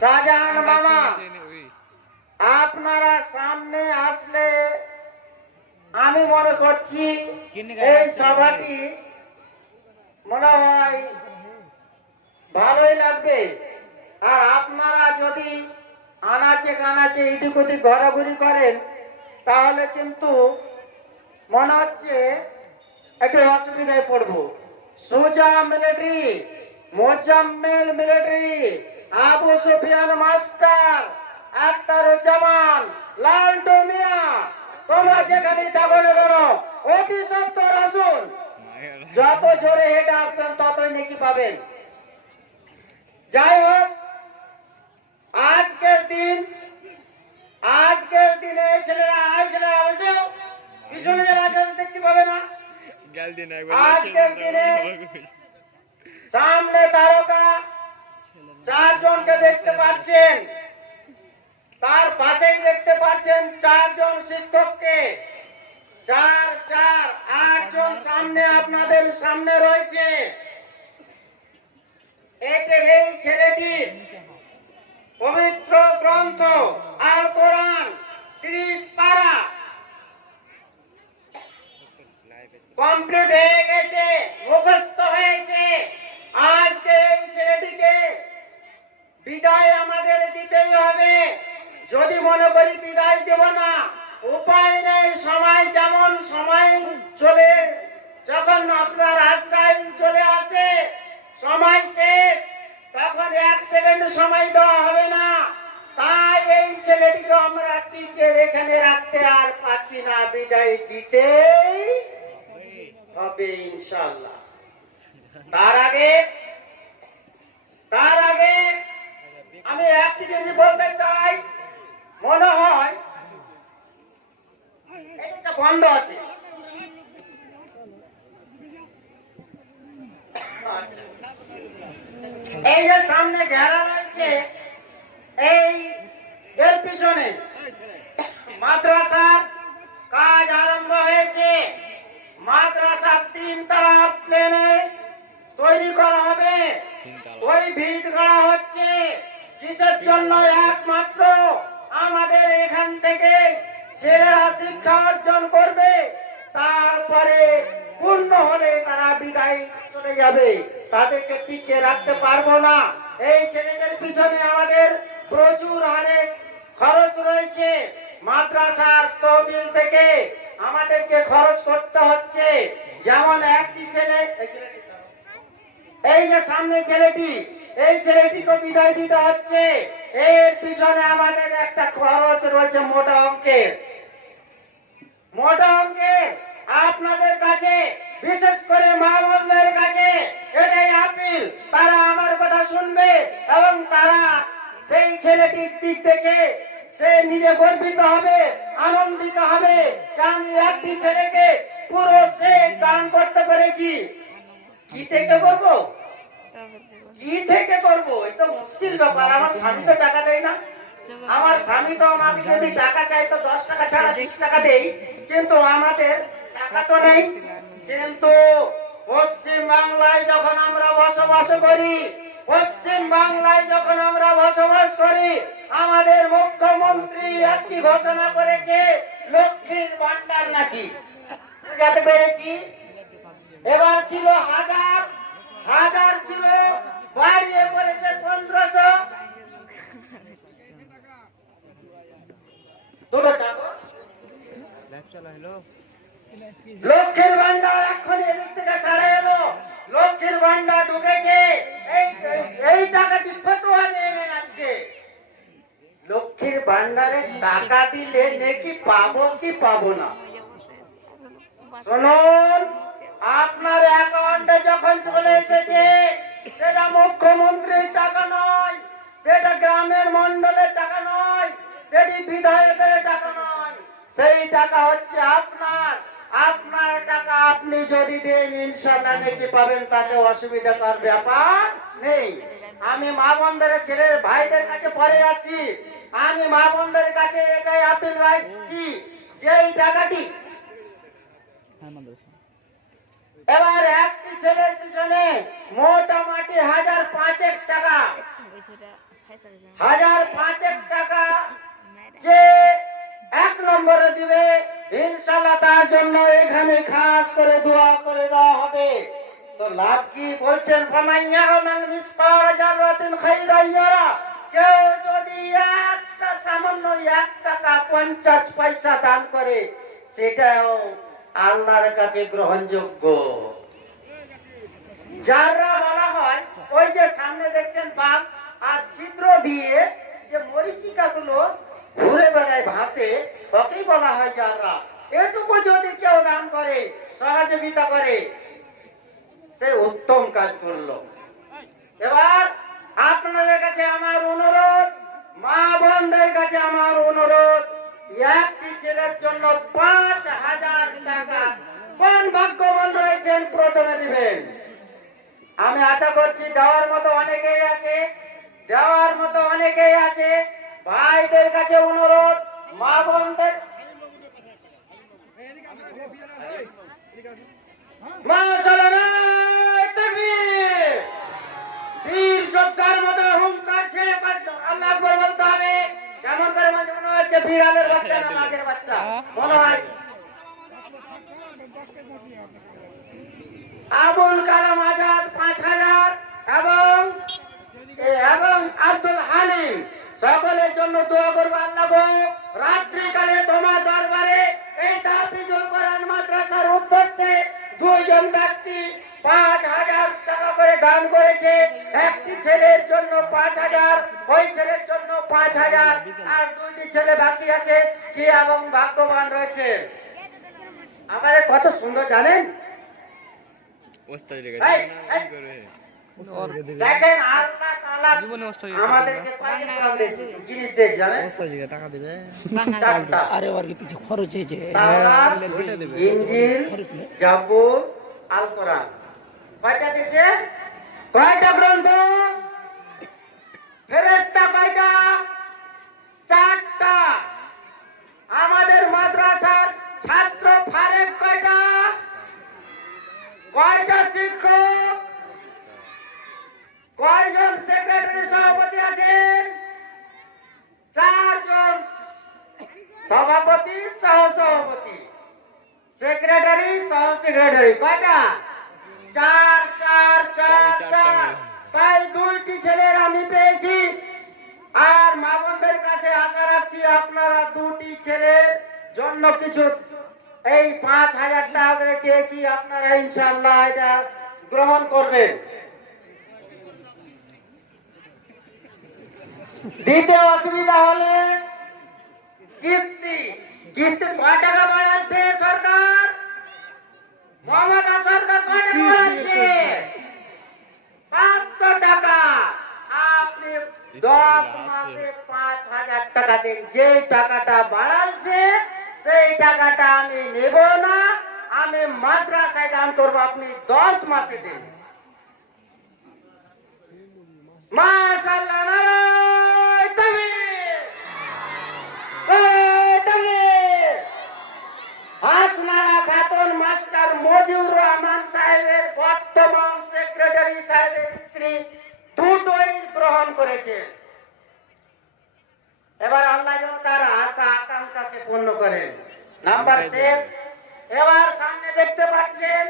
শাহজাহান মামা, আপনারা সামনে আসলে আমি মনে করছি এই সভাটি মনে হয় ভালোই লাগবে। আর আপনারা যদি আনাচে কানাচে এদিক ওদিক ঘোরাঘুরি করেন তাহলে কিন্তু মনে হচ্ছে একটু অসুবিধায় পড়বো। সোজা military, Mozammel military, Abu Sufian master, Akhtaruzzaman, Laltu Mia, তোমরা যেখানে থাকো না কেন অতি সত্তর আসুন। যত জোরে হেঁটে আসবেন ততই নাকি পাবেন। যাই হোক, আজকের দিনে এই ছেলেরা অবশ্য পিছনে যারা আছেন দেখতে পাবে না। আজকের দিনে সামনে তারকা 4 জনকে দেখতে পাচ্ছেন, তার পাশেই দেখতে পাচ্ছেন 4 জন শিক্ষককে। 4 4 8 জন সামনে আপনাদের সামনে রয়েছে। এই ছেলেটির পবিত্র গ্রন্থ আল কোরআন 30 পারা কমপ্লিট হয়ে গেছে, মুখস্থ হয়েছে। আজকে এই ছেলেটিকে বিদায় আমাদের দিতেই হবে। যদি মনে করি বিদায় দেব না, উপায় নেই। সময় যেমন সময় চলে, যখন আপনার আজরাইল চলে আসে, সময় শেষ, তখন 1 সেকেন্ড সময় দেওয়া হবে না। তাই এই ছেলেটিকে আমরা টিকে এখানে রাখতে আর পাচ্ছি না, বিদায় দিতেই হবে ইনশাআল্লাহ। তার আগে আমি একটি জিনিস বলতে চাই। মনে হয় এটা বন্ধ আছে। এই যে সামনে ঘেরা রয়েছে, এর পিছনে মাদ্রাসার কাজ আরম্ভ হয়েছে। মাদ্রাসা 3 তলা প্লেনে তৈরি করা হবে। ওই ভিত করা হচ্ছে কিসের জন্য? একমাত্র আমাদের এখান থেকে ছেলেরা শিক্ষা অর্জন করবে, তারপরে পূর্ণ হলে তারা বিদায় চলে যাবে। তাদেরকে টিকে রাখতে পারবো না। এই ছেলেদের পিছনে আমাদের প্রচুর হারে খরচ রয়েছে। মাদ্রাসার তহবিল থেকে আমাদেরকে খরচ করতে হচ্ছে। যেমন একটি ছেলে, এই যে সামনে ছেলেটি, এই ছেলেটিকে বিদায় দিতে হচ্ছে। এর পিছনে আমাদের একটা খরচ রয়েছে মোটা অঙ্কের। আপনাদের কাছে, বিশেষ করে মা বোনদের কাছে এটাই আপিল, তারা আমার কথা শুনবে এবং তারা সেই ছেলেটির দিক থেকে সে নিজে গর্বিত হবে, আনন্দিত হবে। আমি একটি ছেলেকে পুরো সে দান করতে পেরেছি। কি থেকে করবো? এই তো মুশকিল ব্যাপার। আমার স্বামী তো টাকা দেয় না। আমার স্বামী তো আমাকে যদি টাকা চাই তো 10 টাকা ছাড়া 20 টাকা দেই, কিন্তু আমাদের টাকা তো নেই। কিন্তু পশ্চিম বাংলায় যখন আমরা বসবাস করি, আমাদের মুখ্যমন্ত্রী একটি ঘোষণা করেছে লক্ষ্মীর ভান্ডার নাকি। বুঝাতে পেরেছি? এবার ছিল 1000 ছিল, বাড়িয়ে করেছে 1500। লক্ষ্মীর ভান্ডার এখন এদিক থেকে ছাড়া এলো, লক্ষ্মীর ভান্ডার ঢুকেছে। এই টাকাটি ফতোয়া নিয়ে যাচ্ছে। লক্ষ্মীর ভান্ডারে টাকা দিলে নাকি পাবো কি পাবো না? শুনুন, আপনার অ্যাকাউন্টে যখন চলে এসেছে, সেটা মুখ্যমন্ত্রীর টাকা নয়, সেটা গ্রামের মন্ডলের টাকা নয়, সেটি বিধায়কের টাকা নয়, সেই টাকা হচ্ছে আপনার টাকা। আপনি যদি দেন ইনশাআল্লাহ নাকি পাবেন, তাতে অসুবিধা করার ব্যাপার নেই। আমি মা বোনদের ছেলের ভাইদের কাছে পড়ে যাচ্ছি, আমি মা বোনদের কাছে এটাই আপিল রাখছি যে এই টাকাটি এবার একটি ছেলের পিছনে মোটামুটি 1005 টাকা, 1005 টাকা যে 1 নম্বরে দিবে ইনশাআল্লাহ তার জন্য এখানে খাস করে দোয়া করে দেওয়া হবে। তো লাভ কি বলছেন? ফামাইয়া আমাল মিসকাল জাররাতিন খাইরান ইয়ারা। কেউ যদি একটা সামান্য 1 টাকা 50 পয়সা দান করে সেটাও আল্লাহর কাছে গ্রহণযোগ্য। যারা বলা হয় ওই যে সামনে দেখছেন বাঘ আর ছিদ্র দিয়ে যে মরিচিকা গুলো ঘুরে বেড়ায় ভাসে, ওকেই বলা হয় যারা। এটুকু যদি কেউ দান করে, সহযোগিতা করে, সে উত্তম কাজ করলো। এবার আপনাদের কাছে আমার অনুরোধ, মা বোনদের কাছে আমার অনুরোধ, একটি ছেলের জন্য 5000 টাকা কোন ভাগ্যবান রয়েছেন প্রথমে দিবেন। আমি আশা করছি দেওয়ার মতো অনেকেই আছে, দেওয়ার মতো অনেকেই আছে। ভাইদের কাছে অনুরোধ, মা বোনদের বীর যোদ্ধার মতো হুঙ্কার ছেড়ে আল্লাহ আকবার বলতে হবে। কেমন করে মনে হচ্ছে বিড়ালের বাচ্চা না মাছের বাচ্চা মনে হয়। আবুল কালাম আজাদ 5000 এবং আব্দুল হালিম, সকলের জন্য দোয়া করবো। আল্লাহ গো, রাত্রিকালে তোমার দরবারে এই তাফিজুল কোরআন মাদ্রাসার উদ্দেশ্যে 2 জন ব্যক্তি 5000 টাকা করে দান করেছে। একটি ছেলের জন্য 5000, ওই ছেলের জন্য 5000, আর 2টি ছেলে বাকি আছে কি এবং ভাগ্যবান রয়েছে। আমাদের কত সুন্দর জানেন। দেখেন আল্লাহ তাআলা আমাদেরকে জিনিস দিয়ে জানেন, টাকা দিবে 4টা। আরে ওর কি পিছে খরচ হয়েছে, ইনজিল, জাবুর, আল কোরআন। কয়টা দিয়েছে? কয়টা গ্রন্থ? ফেরেশতা কয়টা? 4টা। আমাদের মাদ্রাসার ছাত্র ফারেক কয়টা? কয়টা শিক্ষক? কয়জন সেক্রেটারি সভাপতি আছেন? 4 জন সভাপতি, সহ সভাপতি, সেক্রেটারি, সহ সেক্রেটারি। কয়টা? 4 4 4 4। তাই 2টি ছেলের আমি পেয়েছি। আর মা বোনদের কাছে আশা রাখছি আপনারা 2টি ছেলের জন্য কিছু এই 5000 টাকা করে চেয়েছি, আপনারা ইনশাআল্লাহ এটা গ্রহণ করবেন। দিতে অসুবিধা হলে কিস্তি কয় টাকা বাড়াচ্ছে সরকার? মমতা সরকার কয় টাকা বাড়াচ্ছে? 500 টাকা। আপনি 10 মাসে 5000 টাকা দেন। যে টাকাটা বাড়াচ্ছে সেই টাকাটা আমি নেব না, আমি মাদ্রাসায় দান করবো, আপনি 10 মাসে দেন। মাশাআল্লাহ, নারায়ে তাকবীর, নারায়ে তাকবীর। হাসনারা খাতুন মাস্টার মজিউর রহমান সাহেবের বর্তমান সেক্রেটারি সাহেবের স্ত্রী দুটোই গ্রহণ করেছে। এবার আল্লাহ যেন তার আশা আকাঙ্ক্ষাকে পূর্ণ করেন। নাম্বার শেষ। এবার সামনে দেখতে পাচ্ছেন